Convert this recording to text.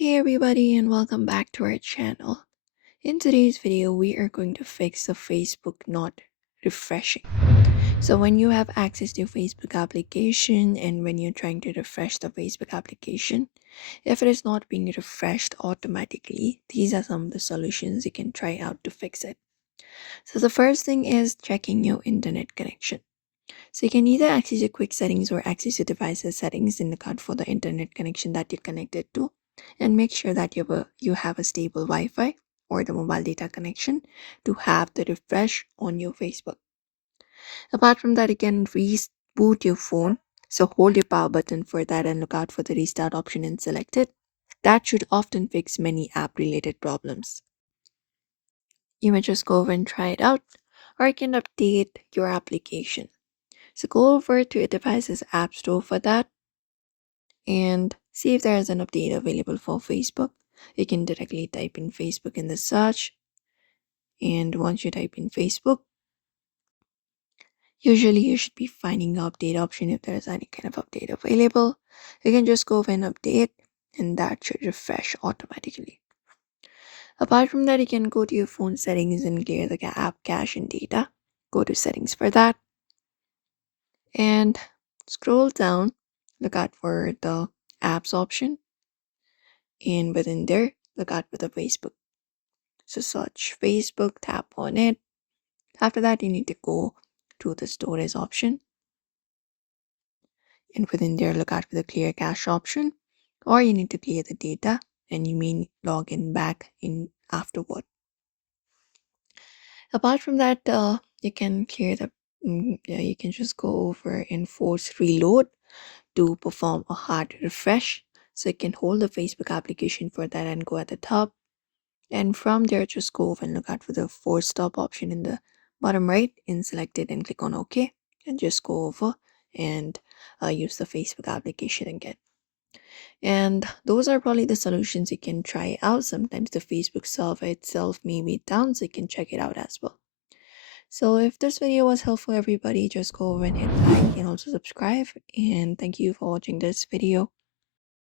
Hey everybody and welcome back to our channel. In today's video, we are going to fix the Facebook not refreshing. So when you have access to Facebook application and when you're trying to refresh the Facebook application, if it is not being refreshed automatically, these are some of the solutions you can try out to fix it. So the first thing is checking your internet connection. So you can either access your quick settings or access your device's settings in the card for the internet connection that you're connected to, and make sure that you have a stable Wi-Fi or the mobile data connection to have the refresh on your Facebook. Apart from that, you can reboot your phone. So hold your power button for that and look out for the restart option and select it. That should often fix many app related problems. You may just go over and try it out, or you can update your application. So go over to your device's app store for that and see if there is an update available for Facebook. You can directly type in Facebook in the search, and once you type in Facebook, usually you should be finding the update option if there is any kind of update available. You can just go over and update, and that should refresh automatically. Apart from that, you can go to your phone settings and clear the app cache and data. Go to settings for that and scroll down, look out for the apps option, and within there, look out for the Facebook. So search Facebook, tap on it. After that, you need to go to the storage option, and within there, look out for the clear cache option, or you need to clear the data and you may log in back in afterward. Apart from that, you can clear the yeah, you can just go over and force reload to perform a hard refresh. So you can hold the Facebook application for that and go at the top. And from there, just go over and look out for the force stop option in the bottom right and select it and click on OK. And just go over and use the Facebook application again. And those are probably the solutions you can try out. Sometimes the Facebook server itself may be down, so you can check it out as well. So if this video was helpful, everybody, just go over and hit like and also subscribe. And thank you for watching this video.